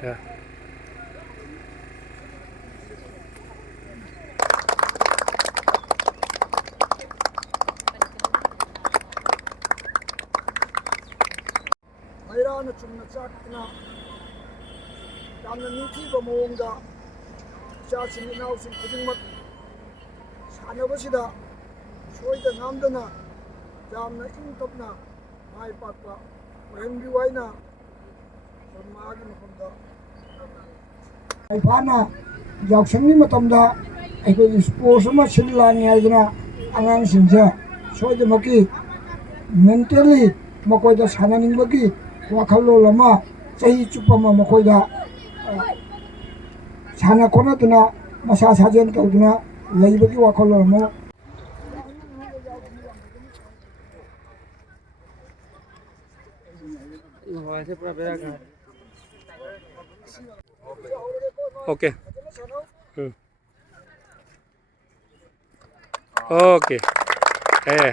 Yeah. Mairana chumna chakna yamna ningthiba mawongda ichasing inausing khudingmak sanabasida soida namdana yamna ingtapna mai pakpa oihimbiu haina maagi mafamda aifana yausangni matamda ꯑꯩꯈꯣꯏꯒꯤ sports ꯑꯃ ꯁꯤꯜ ꯂꯥꯡꯉꯤ ꯍꯥꯏꯗꯅ ꯑꯉꯥꯡꯁꯤꯡꯁꯦ ꯁꯣꯏꯗꯅꯃꯛꯀꯤ mentally ꯃꯈꯣꯏꯗ ꯁꯥꯟꯅꯅꯤꯡꯕꯒꯤ ꯋꯥꯈꯜꯂꯣꯟ ꯑꯃ ꯆꯍꯤ ꯆꯨꯞꯄ ꯑꯃ ꯃꯈꯣꯏꯗ ꯁꯥꯟꯅ ꯈꯣꯠꯅꯗꯨꯅ ꯃꯁꯥ ꯁꯥꯖꯦꯜ ꯇꯧꯗꯨꯅ ꯂꯩꯕꯒꯤ ꯋꯥꯈꯜꯂꯣꯟ ꯑꯃ ओके ओके है